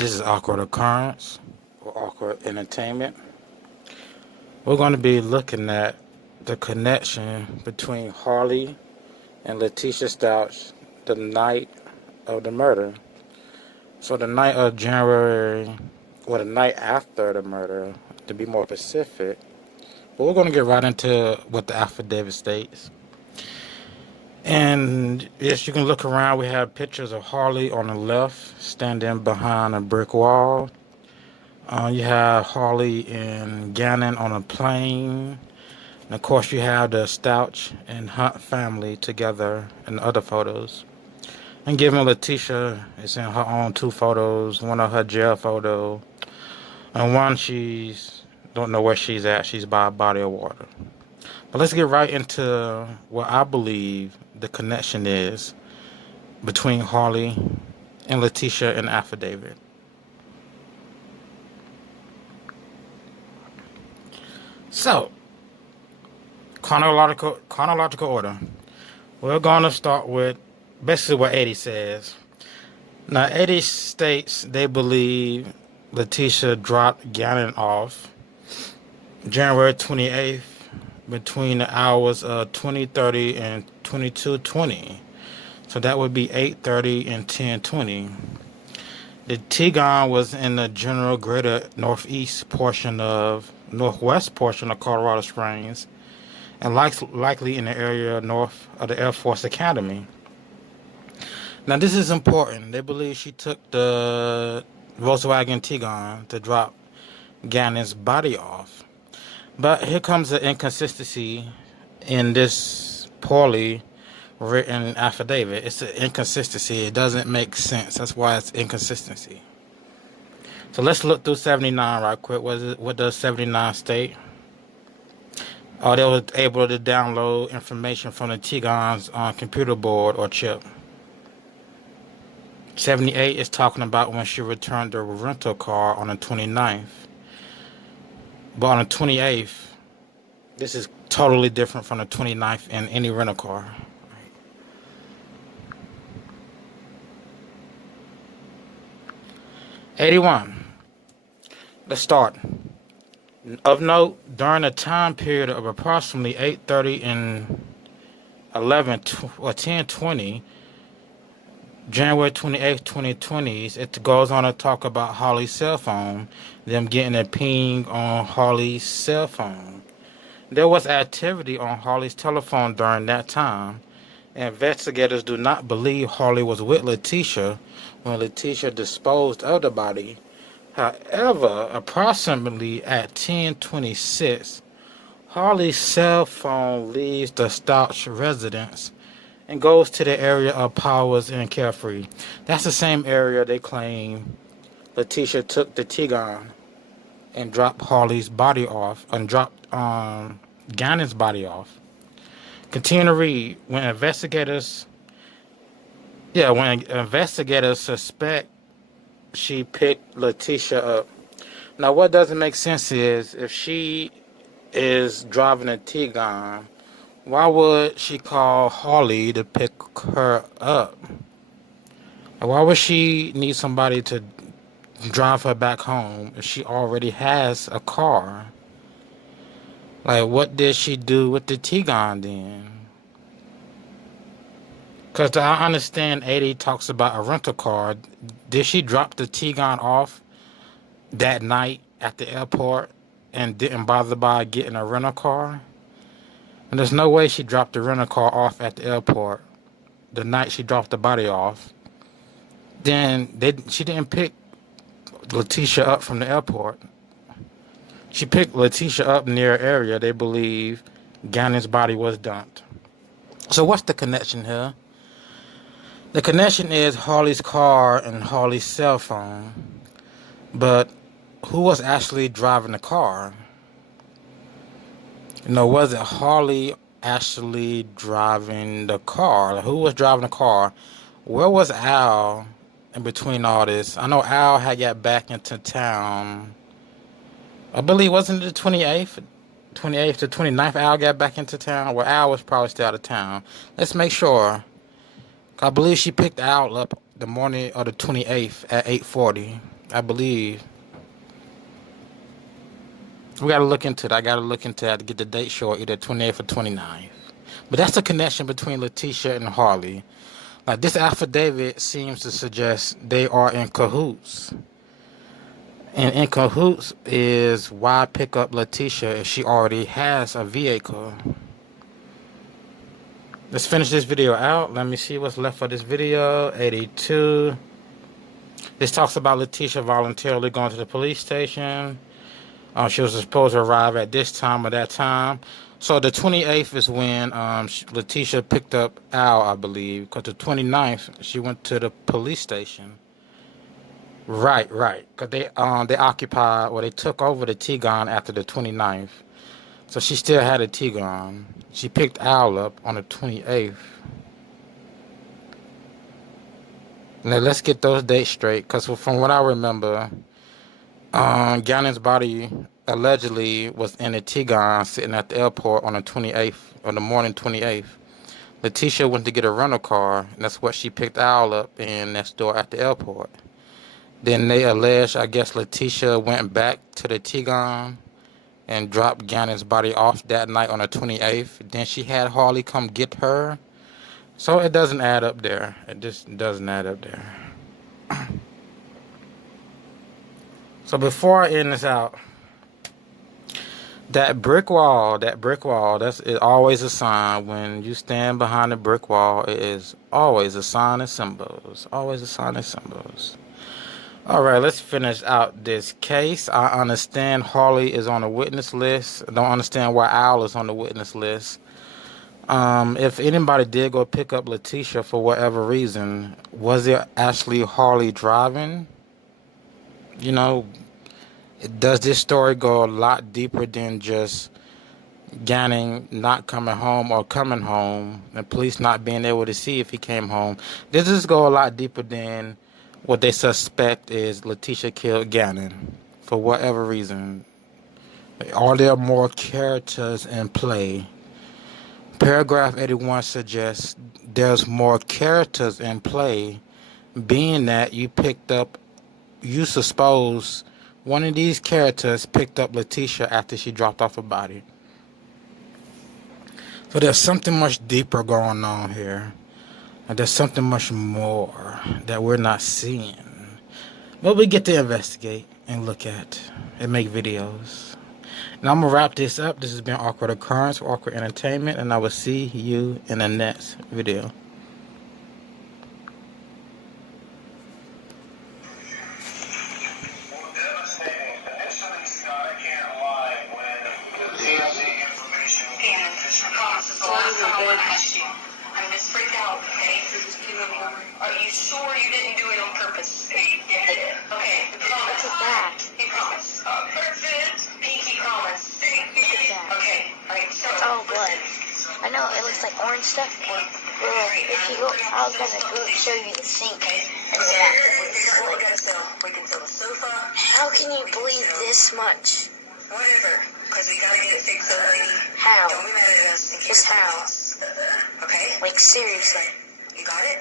This is awkward occurrence or awkward entertainment. We're going to be looking at the connection between Harley and Letecia Stauch the night of the murder. So the night of January, or the night after the murder, to be more specific. But we're going to get right into what the affidavit states. And yes, you can look around. We have pictures of Harley on the left, standing behind a brick wall. You have Harley and Gannon on a plane. And of course, you have the Stauch and Hunt family together in other photos. And given Letecia is in her own two photos, one of her jail photo, and one she's don't know where she's at. She's by a body of water. But let's get right into what I believe the connection is between Harley and Letecia in affidavit. So, chronological order. We're going to start with basically what Eddie says. Now, Eddie states they believe Letecia dropped Gannon off January 28th between the hours of 20:30 and 22:20. So that would be 8:30 and 10:20. The T-Gon was in the general greater northwest portion of Colorado Springs, and likely in the area north of the Air Force Academy. Now this is important. They believe she took the Volkswagen T-Gon to drop Gannon's body off. But here comes the inconsistency in this poorly written affidavit. It's an inconsistency. It doesn't make sense. That's why it's inconsistency. So let's look through 79 right quick. What does 79 state? Oh, they were able to download information from the T-Gon's computer board or chip. 78 is talking about when she returned the rental car on the 29th. But on the 28th, this is totally different from the 29th in any rental car. 81. Let's start. Of note, during a time period of approximately 8:30 and 10:20, January 28th, 2020, it goes on to talk about Harley's cell phone, them getting a ping on Harley's cell phone. There was activity on Harley's telephone during that time. Investigators do not believe Harley was with Letecia when Letecia disposed of the body. However, approximately at 10:26, Harley's cell phone leaves the Stauch residence and goes to the area of Powers and Carefree. That's the same area they claim Letecia took the T-Gon and dropped Harley's body off, and dropped Gannon's body off. Continue to read. When investigators suspect she picked Letecia up. Now, what doesn't make sense is if she is driving a T-Gon, why would she call Harley to pick her up? Why would she need somebody to drive her back home if she already has a car? Like, what did she do with the T-Gon then? Because I understand 80 talks about a rental car. Did she drop the T-Gon off that night at the airport and didn't bother by getting a rental car? And there's no way she dropped the rental car off at the airport the night she dropped the body off. Then she didn't pick Letecia up from the airport. She picked Letecia up near an area they believe Gannon's body was dumped. So what's the connection here? The connection is Harley's car and Harley's cell phone. But who was actually driving the car? Was it Harley actually driving the car? Who was driving the car? Where was Al in between all this? I know Al had got back into town. I believe, wasn't it the 28th to 29th Al got back into town? Well, Al was probably still out of town. Let's make sure. I believe she picked Al up the morning of the 28th at 8:40. I believe. We gotta look into that. I gotta look into that to get the date short, either 28th or 29th. But that's the connection between Letecia and Harley. Like, this affidavit seems to suggest they are in cahoots. And in cahoots is why pick up Letecia if she already has a vehicle. Let's finish this video out. Let me see what's left for this video. 82. This talks about Letecia voluntarily going to the police station. She was supposed to arrive at this time or that time. So the 28th is when Letecia picked up Al, I believe. Because the 29th, she went to the police station. Right. Because they occupied, or they took over the T-Gon after the 29th. So she still had a T-Gon. She picked Al up on the 28th. Now let's get those dates straight. Because from what I remember, Gannon's body allegedly was in a T-Gon sitting at the airport on the 28th, on the morning 28th. Letecia went to get a rental car, and that's what she picked Al up in next door at the airport. Then they allege, I guess, Letecia went back to the T-Gon and dropped Gannon's body off that night on the 28th. Then she had Harley come get her. So it doesn't add up there. It just doesn't add up there. So before I end this out, that brick wall, that's always a sign. When you stand behind a brick wall, it is always a sign of symbols. Always a sign of symbols. All right, let's finish out this case. I understand Harley is on the witness list. I don't understand why Al is on the witness list. If anybody did go pick up Letecia for whatever reason, was it actually Harley driving? You know, does this story go a lot deeper than just Gannon not coming home or coming home and police not being able to see if he came home? Does this go a lot deeper than what they suspect is Letecia killed Gannon for whatever reason? Are there more characters in play? Paragraph 81 suggests there's more characters in play, being that you suppose one of these characters picked up Letecia after she dropped off her body. So there's something much deeper going on here. And there's something much more that we're not seeing. But we get to investigate and look at and make videos. And I'm going to wrap this up. This has been Awkward Occurrence, Awkward Entertainment, and I will see you in the next video. I'm just freaked out, okay? Are you sure you didn't do it on purpose? Okay, promise. Look at that. He promised. Pinky promise. Okay, alright, so. It's all blood. I know, it looks like orange stuff. Well, if you go, I was gonna go show you the sink. And then We can fill the sofa. how can you bleed this much? Whatever, because we gotta get it fixed, so lady. How? Don't be mad at us. Just how? Okay? Like, seriously. You got it?